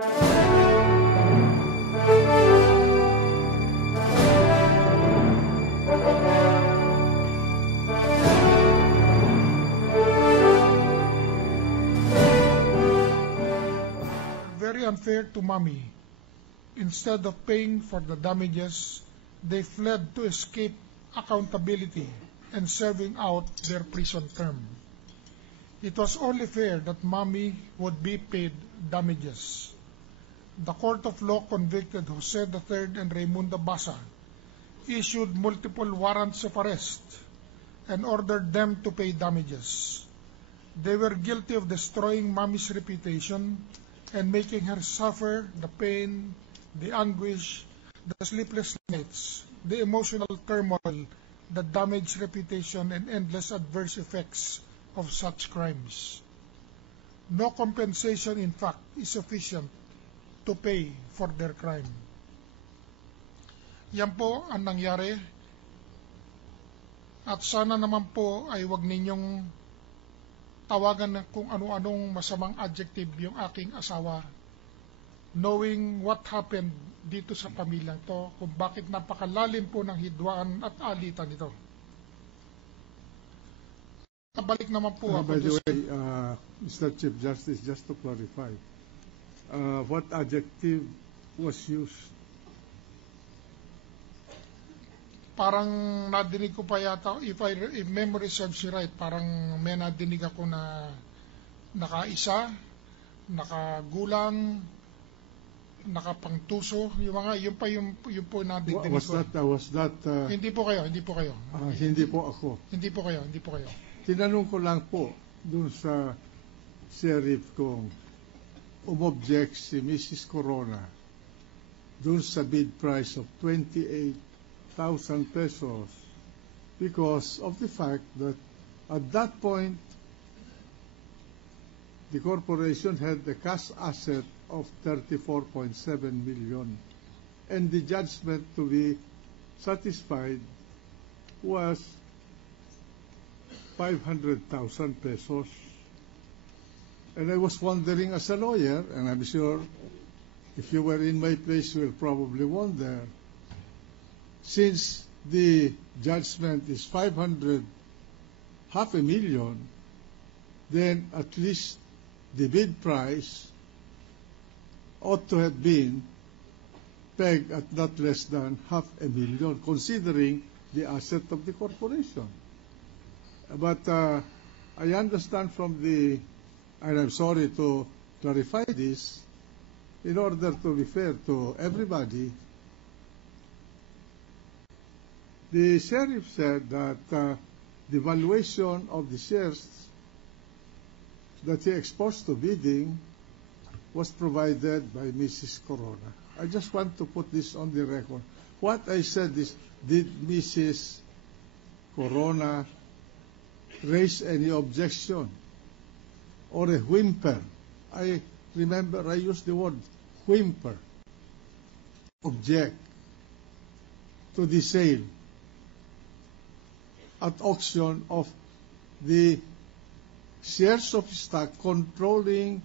Very unfair to Mommy. Instead of paying for the damages, they fled to escape accountability and serving out their prison term. It was only fair that Mommy would be paid damages. The Court of Law convicted Jose III and Raimundo Basa, issued multiple warrants of arrest, and ordered them to pay damages. They were guilty of destroying Mommy's reputation and making her suffer the pain, the anguish, the sleepless nights, the emotional turmoil, the damaged reputation, and endless adverse effects of such crimes. No compensation, in fact, is sufficient to pay for their crime. Yan po ang nangyari. At sana naman po ay wag ninyong tawagan kung ano-anong masamang adjective yung aking asawa, knowing what happened dito sa pamilyang to, kung bakit napakalalim po ng hidwaan at alitan nito. Balik naman po ako. By the way, Mr. Chief Justice, just to clarify, what adjective was used? Parang nadinig ko pa yata, if memory serves me right, parang may nadinig ako na nakaisa, nakagulang, nakapangtuso, yun po nadinig ko. Was that Hindi po kayo. hindi po ako. Hindi po kayo. Tinanong ko lang po dun sa sheriff kung umobject si Mrs. Corona dun sa bid price of 28,000 pesos because of the fact that at that point the corporation had a cash asset of 34.7 million and the judgment to be satisfied was 500,000 pesos. And I was wondering as a lawyer, and I'm sure if you were in my place you will probably wonder, since the judgment is 500,000, then at least the bid price ought to have been pegged at not less than 500,000, considering the asset of the corporation. But I understand from and I'm sorry to clarify this, in order to be fair to everybody, the sheriff said that the valuation of the shares that he exposed to bidding was provided by Mrs. Corona. I just want to put this on the record. What I said is, did Mrs. Corona raise any objection or a whimper? I remember I used the word whimper. Object to the sale at auction of the shares of stock controlling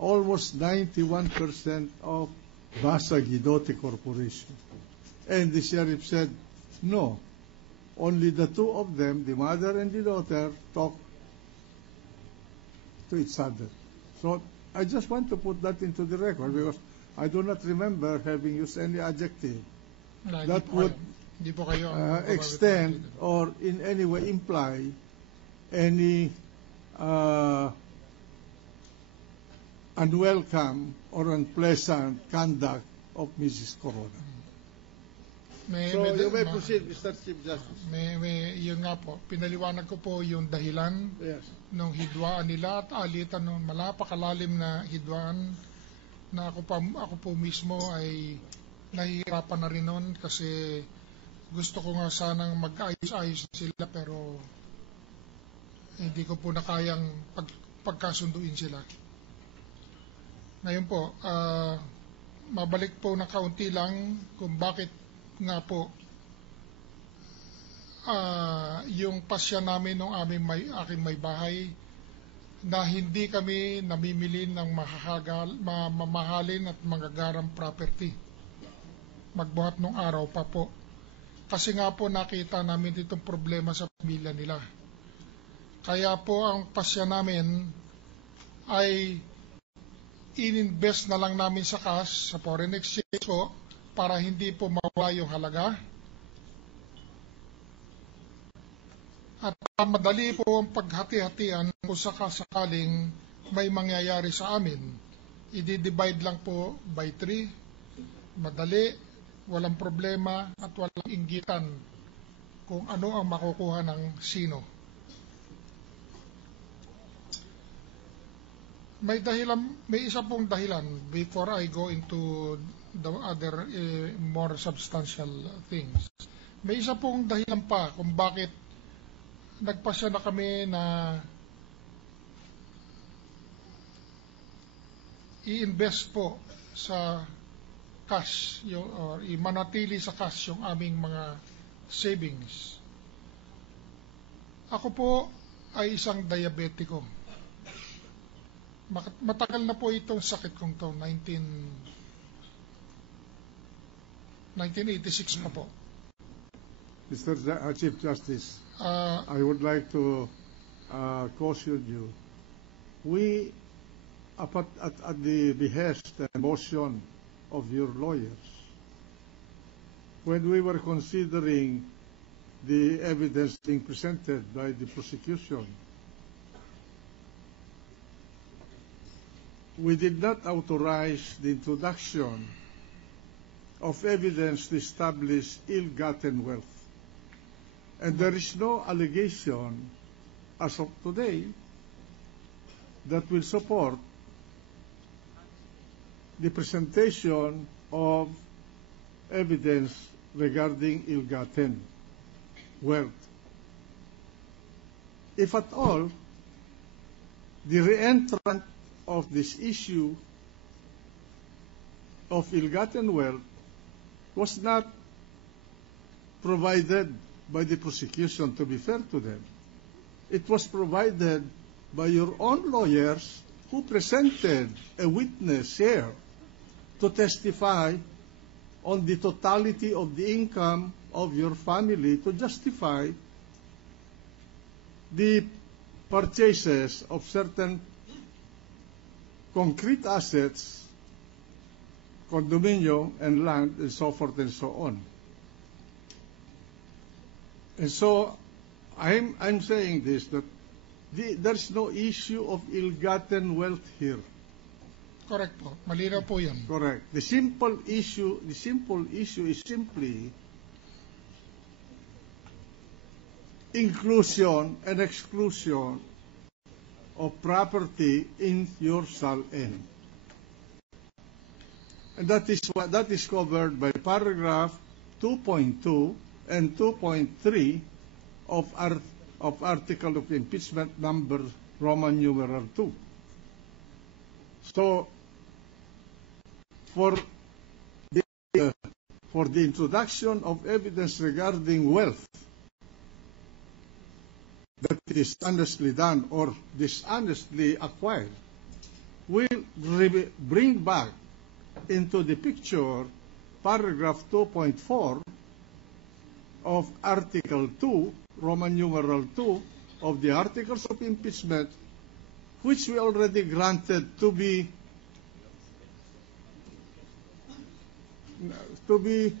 almost 91% of Basa Guidote Corporation. And the sheriff said, no, only the two of them, the mother and the daughter, talked to each other. So I just want to put that into the record because I do not remember having used any adjective that would extend or in any way imply any unwelcome or unpleasant conduct of Mrs. Corona. So you may proceed, Mr. Chief Justice. Yun nga po, pinaliwanag ko po yung dahilan ng hidwaan nila at alitan ng malapakalalim na hidwaan na ako po mismo ay nahihirapan na rin nun kasi gusto ko nga sanang mag-ayos-ayos sila pero hindi ko po na kayang pagkasunduin sila. Ngayon po, mabalik po na kaunti lang kung bakit nga po yung pasya namin ng aking may bahay na hindi kami namimili ng mamahalin at magagarang property. Magbuhat nung araw pa po. Kasi nga po nakita namin itong problema sa pamilya nila. Kaya po ang pasya namin ay ininvest na lang namin sa cash, sa foreign exchange po, para hindi po mawala yung halaga. At madali po ang paghati-hatian kung sakasakaling may mangyayari sa amin. I-divide lang po by 3. Madali, walang problema at walang inggitan kung ano ang makukuha ng sino. May isa pong dahilan before I go into the other more substantial things. May isa pong dahilan pa kung bakit nagpasya na kami na i-invest po sa cash or i-manatili sa cash yung aming mga savings. Ako po ay isang diabetiko. Matagal na po itong sakit kong to, 1986 pa po. Mr. Chief Justice, I would like to caution you. We, at the behest and motion of your lawyers, when we were considering the evidence being presented by the prosecution, we did not authorize the introduction of evidence to establish ill-gotten wealth. And there is no allegation as of today that will support the presentation of evidence regarding ill-gotten wealth. If at all, the reentrant of this issue of ill-gotten wealth was not provided by the prosecution, to be fair to them. It was provided by your own lawyers who presented a witness here to testify on the totality of the income of your family to justify the purchases of certain concrete assets, condominium and land, and so forth and so on. And so I'm saying this, that there's no issue of ill-gotten wealth here. Correct po. Malinaw po yan. Correct. The simple issue is simply inclusion and exclusion of property in your SAL-N. And that is covered by paragraph 2.2 and 2.3 of Article of Impeachment number Roman numeral 2. So, for the introduction of evidence regarding wealth that is honestly done or dishonestly acquired, will bring back into the picture paragraph 2.4 of Article 2, Roman numeral 2, of the Articles of Impeachment, which we already granted to be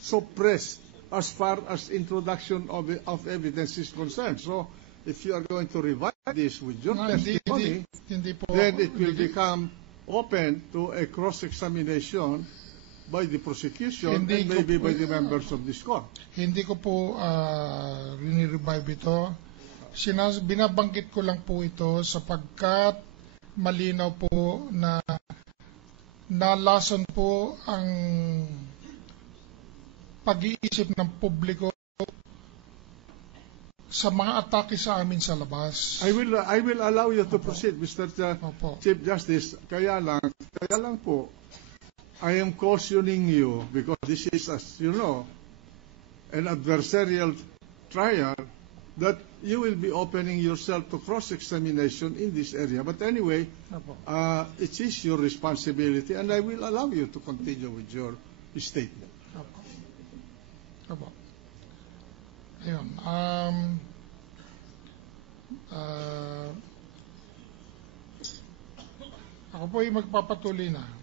suppressed as far as introduction of evidence is concerned. So, if you are going to revive this with your testimony, then it will become open to a cross-examination by the prosecution and maybe by the members of this court. Hindi ko po rini-revive ito. Binabanggit ko lang po ito sapagkat malinaw po na nalason po ang pag-iisip ng publiko sa mga atake sa amin sa labas. I will allow you to proceed, Mr. Chief Justice. Kaya lang po, I am cautioning you because this is, as you know, an adversarial trial that you will be opening yourself to cross-examination in this area. But anyway, Opo. it is your responsibility, and I will allow you to continue with your statement. Opo. Opo. Ayun. Ako po ay magpapatuloy na.